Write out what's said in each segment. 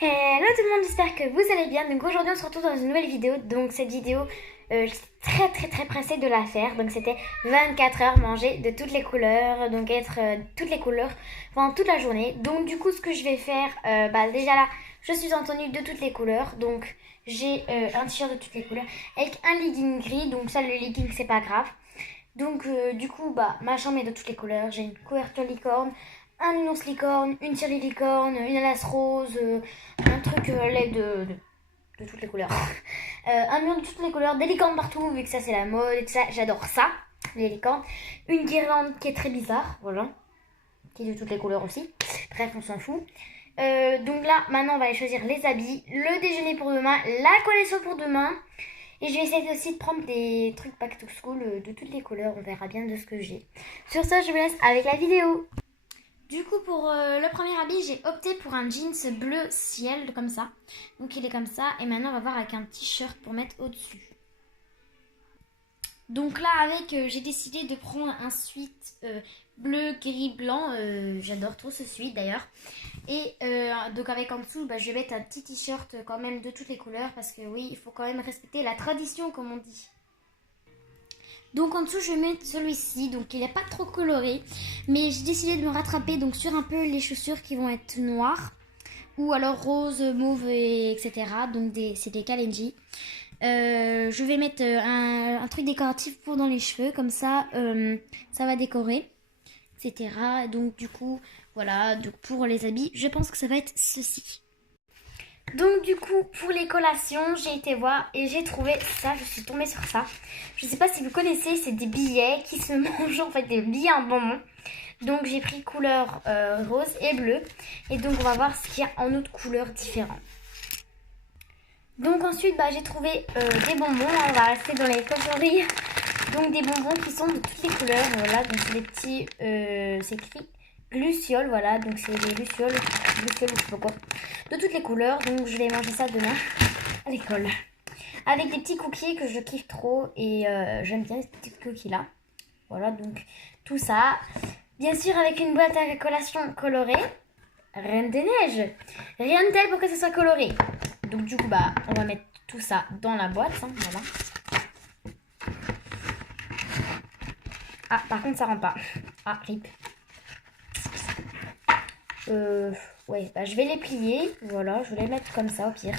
Hello tout le monde, j'espère que vous allez bien. Donc aujourd'hui on se retrouve dans une nouvelle vidéo. Donc cette vidéo, j'étais très pressée de la faire. Donc c'était 24 heures manger de toutes les couleurs. Donc être toutes les couleurs pendant toute la journée. Donc du coup ce que je vais faire, déjà là je suis en tenue de toutes les couleurs. Donc j'ai un t-shirt de toutes les couleurs avec un legging gris. Donc ça le legging c'est pas grave. Donc du coup ma chambre est de toutes les couleurs. J'ai une couverture licorne, un ours licorne, une Thierry licorne, une Alas rose, un truc lait de toutes les couleurs. Un mur de toutes les couleurs, des licornes partout vu que ça c'est la mode et tout ça. J'adore ça, les licornes. Une guirlande qui est très bizarre, voilà, qui est de toutes les couleurs aussi. Bref, on s'en fout. Donc là, maintenant on va aller choisir les habits, le déjeuner pour demain, la collection pour demain. Et je vais essayer aussi de prendre des trucs back to school de toutes les couleurs. On verra bien de ce que j'ai. Sur ce, je vous laisse avec la vidéo. Du coup, pour le premier habit, j'ai opté pour un jeans bleu ciel, comme ça. Donc il est comme ça. Et maintenant, on va voir avec un t-shirt pour mettre au-dessus. Donc là, j'ai décidé de prendre un sweat bleu, gris, blanc. J'adore trop ce sweat d'ailleurs. Et donc avec en dessous, je vais mettre un petit t-shirt quand même de toutes les couleurs. Parce que oui, il faut quand même respecter la tradition, comme on dit. Donc en dessous je vais mettre celui-ci, donc il n'est pas trop coloré, mais j'ai décidé de me rattraper donc sur un peu les chaussures qui vont être noires, ou alors rose, mauve, etc. Donc c'est des Kalenji. Je vais mettre un truc décoratif pour dans les cheveux, comme ça ça va décorer, etc. Donc du coup, voilà, donc pour les habits, je pense que ça va être ceci. Donc du coup, pour les collations, j'ai été voir et j'ai trouvé ça, je suis tombée sur ça. Je ne sais pas si vous connaissez, c'est des billets qui se mangent, en fait des billets en bonbons. Donc j'ai pris couleur rose et bleu. Et donc on va voir ce qu'il y a en autres couleurs différentes. Donc ensuite, j'ai trouvé des bonbons, on va rester dans les cochonneries. Donc des bonbons qui sont de toutes les couleurs, voilà, donc c'est des petits, c'est écrit Lucioles, voilà, donc c'est des lucioles, je sais pas quoi, de toutes les couleurs. Donc je vais manger ça demain à l'école avec des petits cookies que je kiffe trop et j'aime bien ces petits cookies là. Voilà, donc tout ça, bien sûr avec une boîte à collation colorée, Reine des Neiges, rien de tel pour que ce soit coloré. Donc du coup on va mettre tout ça dans la boîte, hein, voilà. Ah, par contre ça rentre pas. Ah, rip. Ouais, je vais les plier. Voilà, je vais les mettre comme ça au pire.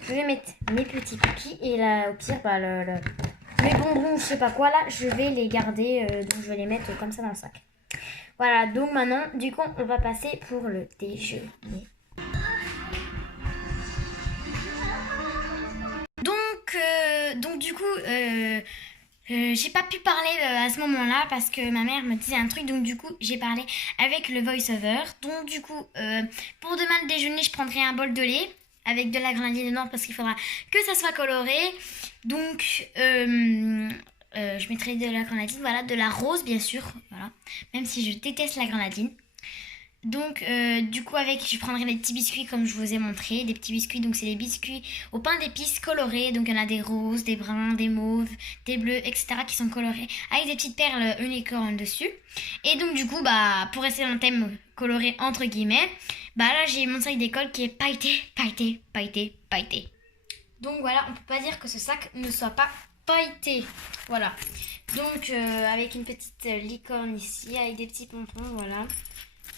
Je vais mettre mes petits cookies et là au pire, mes bonbons, je sais pas quoi là, je vais les garder. Donc je vais les mettre comme ça dans le sac. Voilà, donc maintenant, du coup, on va passer pour le déjeuner. Donc du coup, j'ai pas pu parler à ce moment-là parce que ma mère me disait un truc, donc du coup j'ai parlé avec le voice-over. Donc du coup, pour demain le déjeuner, je prendrai un bol de lait avec de la grenadine dedans parce qu'il faudra que ça soit coloré. Donc je mettrai de la grenadine, voilà, de la rose bien sûr, voilà, même si je déteste la grenadine. Donc du coup je prendrai des petits biscuits comme je vous ai montré, des petits biscuits, donc c'est des biscuits au pain d'épices colorés, donc il y en a des roses, des bruns, des mauves, des bleus, etc. qui sont colorés avec des petites perles unicorn dessus. Et donc du coup pour rester dans le thème coloré entre guillemets, là j'ai mon sac d'école qui est pailleté, pailleté, pailleté, pailleté. Donc voilà, on peut pas dire que ce sac ne soit pas pailleté, voilà. Donc avec une petite licorne ici, avec des petits pompons, voilà.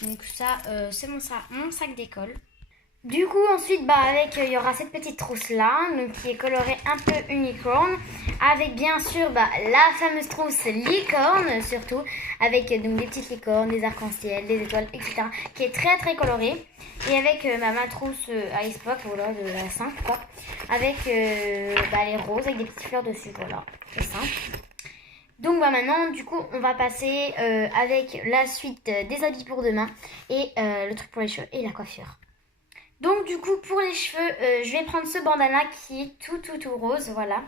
Donc ça, c'est mon sac d'école. Du coup, ensuite, il y aura cette petite trousse là, donc qui est colorée un peu unicorne, avec bien sûr la fameuse trousse licorne surtout, avec donc des petites licornes, des arcs-en-ciel, des étoiles, etc. qui est très très colorée. Et avec ma trousse Icepop, voilà, de la 5 quoi, avec les roses avec des petites fleurs dessus, voilà, c'est simple. Donc maintenant, du coup, on va passer avec la suite des habits pour demain et le truc pour les cheveux et la coiffure. Donc du coup, pour les cheveux, je vais prendre ce bandana qui est tout rose, voilà.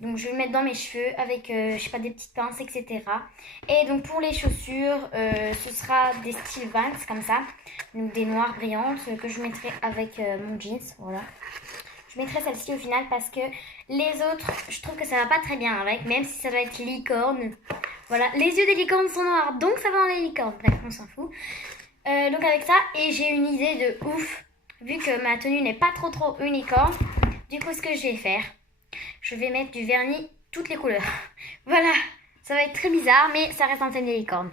Donc je vais le mettre dans mes cheveux avec, je sais pas, des petites pinces, etc. Et donc pour les chaussures, ce sera des styles Vans comme ça. Donc des noires brillantes que je mettrai avec mon jeans, voilà. Je mettrai celle-ci au final parce que les autres, je trouve que ça va pas très bien avec, même si ça doit être licorne. Voilà, les yeux des licornes sont noirs, donc ça va dans les licornes. Bref, on s'en fout. Donc avec ça, et j'ai une idée de ouf. vu que ma tenue n'est pas trop unicorne, du coup ce que je vais faire, je vais mettre du vernis toutes les couleurs. Voilà, ça va être très bizarre, mais ça reste en thème des licornes.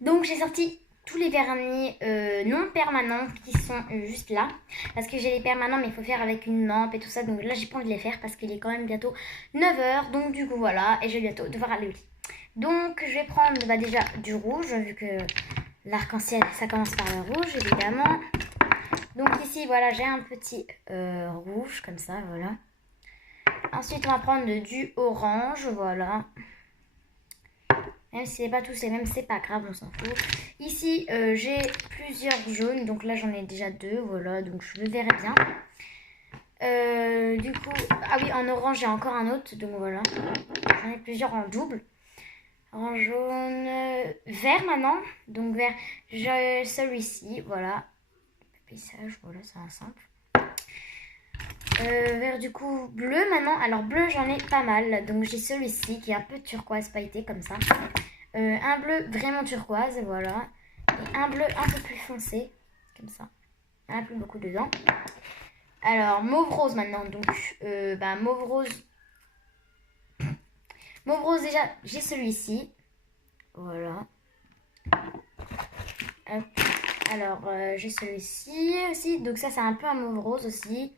Donc j'ai sorti tous les vernis non permanents qui sont juste là. Parce que j'ai les permanents, mais il faut faire avec une lampe et tout ça. Donc là, j'ai pas envie de les faire parce qu'il est quand même bientôt 9h. Donc du coup, voilà. Et je vais bientôt devoir aller au lit. Donc je vais prendre déjà du rouge, vu que l'arc-en-ciel, ça commence par le rouge, évidemment. Donc ici, voilà, j'ai un petit rouge, comme ça, voilà. Ensuite, on va prendre du orange, voilà. Même si c'est pas tous les mêmes, c'est pas grave, on s'en fout. Ici, j'ai plusieurs jaunes, donc là j'en ai déjà 2, voilà, donc je le verrai bien. Du coup, ah oui, en orange, j'ai encore un autre, donc voilà. J'en ai plusieurs en double. Orange, jaune, vert maintenant, donc vert, celui-ci, voilà. Paysage, voilà, c'est un simple. Vert du coup bleu maintenant. Alors bleu j'en ai pas mal. Donc j'ai celui-ci qui est un peu turquoise pailleté comme ça. Un bleu vraiment turquoise, voilà. Et un bleu un peu plus foncé, comme ça. Il n'y en a plus beaucoup dedans. Alors mauve rose maintenant. Donc mauve rose. Mauve rose déjà, j'ai celui-ci. Voilà. Hop. Alors j'ai celui-ci aussi. Donc ça c'est un peu un mauve rose aussi.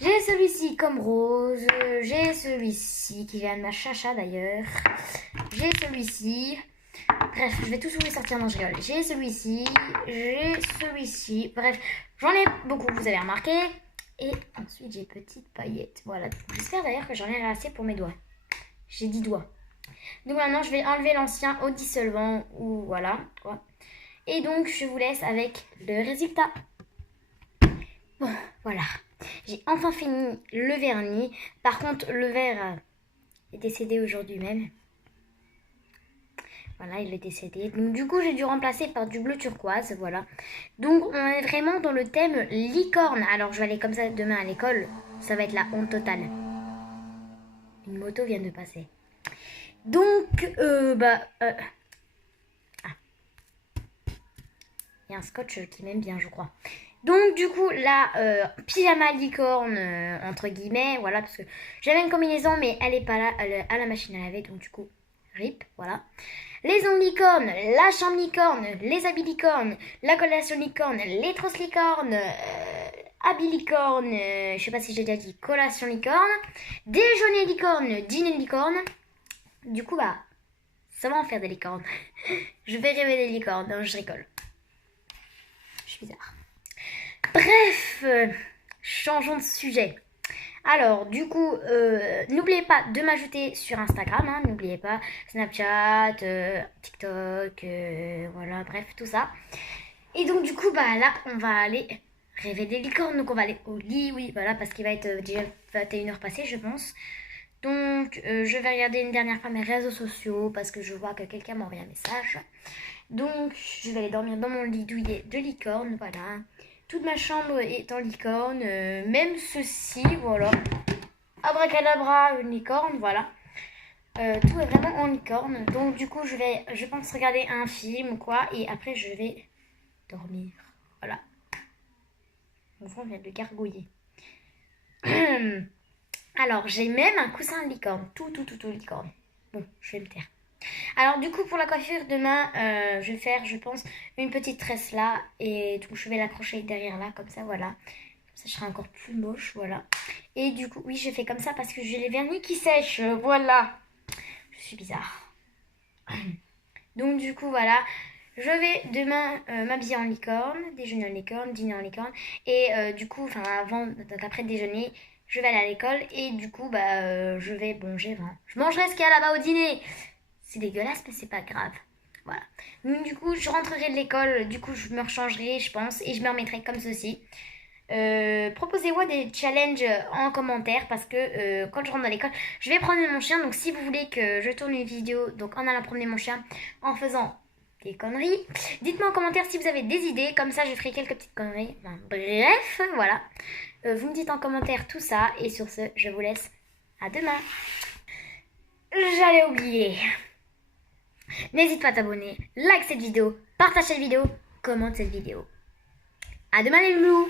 J'ai celui-ci comme rose, j'ai celui-ci qui vient de ma chacha d'ailleurs, j'ai celui-ci, bref, je vais tous vous les sortir, non je rigole, j'ai celui-ci, bref, j'en ai beaucoup, vous avez remarqué, et ensuite j'ai petite paillette, voilà, j'espère d'ailleurs que j'en ai assez pour mes doigts, j'ai 10 doigts. Donc maintenant je vais enlever l'ancien au dissolvant, ou voilà, quoi. Et donc je vous laisse avec le résultat. Bon, voilà. J'ai enfin fini le vernis. Par contre, le vert est décédé aujourd'hui même. Voilà, il est décédé. Donc du coup, j'ai dû remplacer par du bleu turquoise, voilà. Donc on est vraiment dans le thème licorne. Alors je vais aller comme ça demain à l'école. Ça va être la honte totale. Une moto vient de passer. Donc, il y a un scotch qui m'aime bien, je crois. Donc du coup la pyjama licorne entre guillemets, voilà, parce que j'avais une combinaison mais elle est pas là, elle est à la machine à laver, donc du coup rip, voilà. Les ongles licorne, la chambre licorne, les habits licorne, la collation licorne, les trousses licorne, habits licorne, je sais pas si j'ai déjà dit collation licorne, déjeuner licorne, dîner licorne. Du coup ça va en faire des licornes. Je vais rêver des licornes, non je rigole. Je suis bizarre. Bref, changeons de sujet. Alors, du coup, n'oubliez pas de m'ajouter sur Instagram, hein, n'oubliez pas, Snapchat, TikTok, voilà, bref, tout ça. Et donc, du coup, là, on va aller rêver des licornes, donc on va aller au lit, oui, voilà, parce qu'il va être déjà 21h passées, je pense. Donc, je vais regarder une dernière fois mes réseaux sociaux, parce que je vois que quelqu'un m'a envoyé un message. Donc, je vais aller dormir dans mon lit douillet de licorne, voilà. Toute ma chambre est en licorne, même ceci, voilà. Abracadabra, une licorne, voilà. Tout est vraiment en licorne. Donc du coup, je pense regarder un film ou quoi, et après je vais dormir. Voilà. Mon frère vient de gargouiller. Alors, j'ai même un coussin licorne. Tout licorne. Bon, je vais me taire. Alors du coup pour la coiffure demain je vais faire je pense une petite tresse là et donc je vais l'accrocher derrière là comme ça, voilà, comme ça je serai encore plus moche, voilà. Et du coup oui je fais comme ça parce que j'ai les vernis qui sèchent, voilà, je suis bizarre. Donc du coup voilà, je vais demain m'habiller en licorne, déjeuner en licorne, dîner en licorne, et du coup enfin avant, donc après déjeuner je vais aller à l'école et du coup je vais manger, enfin, je mangerai ce qu'il y a là-bas au dîner. C'est dégueulasse, mais c'est pas grave. Voilà. Donc, du coup, je rentrerai de l'école. Du coup, je me rechangerai, je pense. Et je me remettrai comme ceci. Proposez-moi des challenges en commentaire. Parce que quand je rentre dans l'école, je vais promener mon chien. Donc, si vous voulez que je tourne une vidéo, donc en allant promener mon chien, en faisant des conneries, dites-moi en commentaire si vous avez des idées. Comme ça, je ferai quelques petites conneries. Enfin, bref, voilà. Vous me dites en commentaire tout ça. Et sur ce, je vous laisse. À demain. J'allais oublier. N'hésite pas à t'abonner, like cette vidéo, partage cette vidéo, commente cette vidéo. À demain les loulous.